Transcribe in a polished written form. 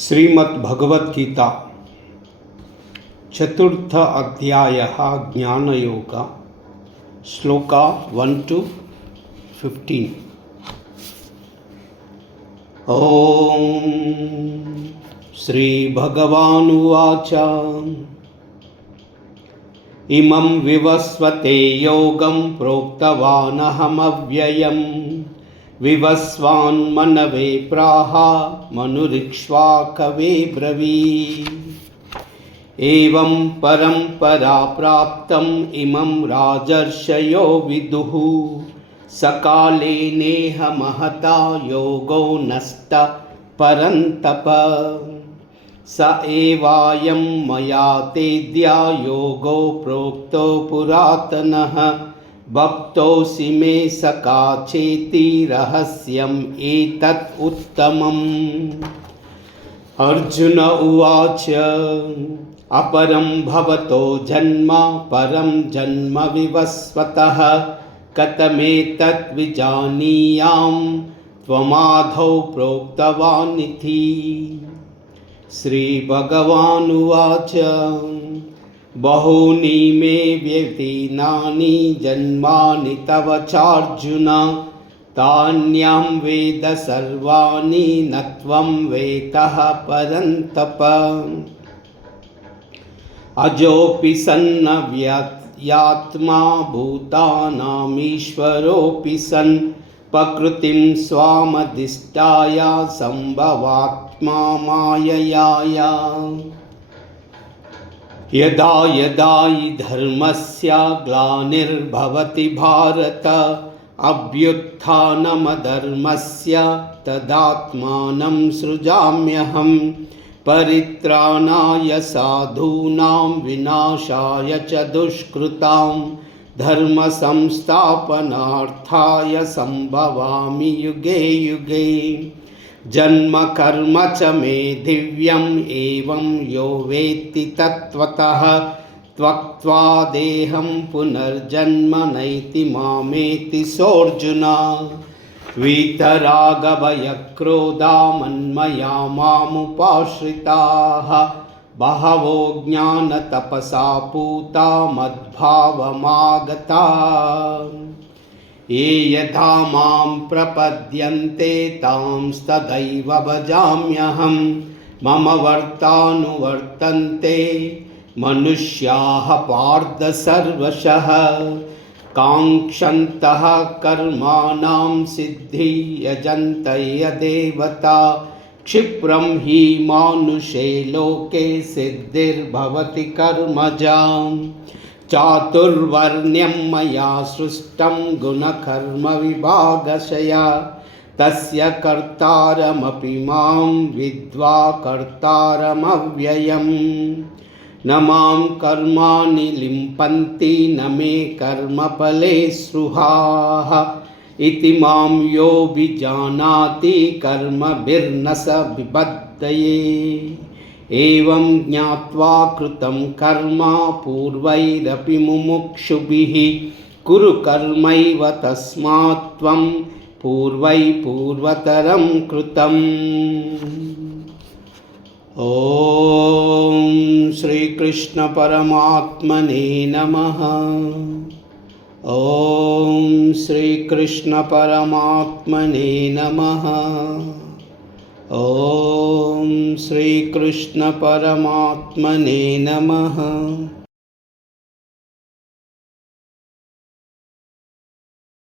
श्रीमद्भगवद्गीता चतुर्थ अध्यायः ज्ञानयोग श्लोका 1 to 15। ओम श्री भगवानुवाच इमं विवस्वते योगं प्रोक्तवानहमव्ययम् विवस्वान्मनवे प्राह मनुरिक्ष्वाकवे ब्रवीत्। एवं परंपरा प्राप्तम् इमं राजर्षयो विदुः सकाले नेह महता योगो नष्ट परन्तप। स एवायं मया तेद्या योगो प्रोक्तो पुरातनः भक्तोऽसि मे सखा चेति रहस्यम् एतत् उत्तमम्। अर्जुन उवाच अपरं भवतो जन्म परं जन्म विवस्वतः कथमेतत् विजानीयाम् त्वमादौ प्रोक्तवानिति। श्रीभगवानुवाच बहूनि मे व्यतीतानि जन्मानि तव चार्जुन तान्यहं वेद सर्वाणि न त्वं वेदः परन्तप। अजोऽपि सन्नव्ययात्मा भूतानामीश्वरोऽपि सन् प्रकृतिं स्वामधिष्ठाय सम्भवात्मा मायया। यदा यदा हि धर्मस्य ग्लानिर्भवति भारत अभ्युत्थानमधर्मस्य तदात्मानं सृजाम्यहं परित्राणाय साधूनां विनाशाय च दुष्कृतां धर्म संस्थापनार्थाय सम्भवामि युगे युगे। जन्म कर्म च मे दिव्यम् एवं यो वेत्ति तत्त्वतः त्यक्त्वा देहं पुनर्जन्म नैति मामेति सोऽर्जुन। वीतरागभयक्रोधा मन्मया मामुपाश्रिताः बहवो ज्ञानतपसा पूता मद्भावमागताः। ये यथा मां प्रपद्यन्ते तांस्तथैव भजाम्यहं मम वर्तानुवर्तन्ते मनुष्याः पार्थ सर्वशः काङ्क्षन्तः कर्माणां सिद्धि यजन्तय देवता क्षिप्रं हि मानुषे लोके सिद्धिर्भवति कर्मजाम्। चातुर्वर्ण्यं मया सृष्टं गुणकर्म विभागशया तस्य कर्तारमपि मां विद्वा कर्तारमव्ययम्। न मां कर्माणि लिम्पन्ति न मे कर्मफले स्पृहाः इति मां यो विजानाति कर्मभिर्न स विबध्यते। एवं ज्ञात्वा कृतं कर्म पूर्वैरपि मुमुक्षुभिः कुरु कर्मैव तस्मात् त्वं पूर्वतरं कृतम्। ॐ श्रीकृष्ण परमात्मने नमः। ॐ श्रीकृष्ण परमात्मने नमः। ॐ श्रीकृष्ण परमात्मने नमः।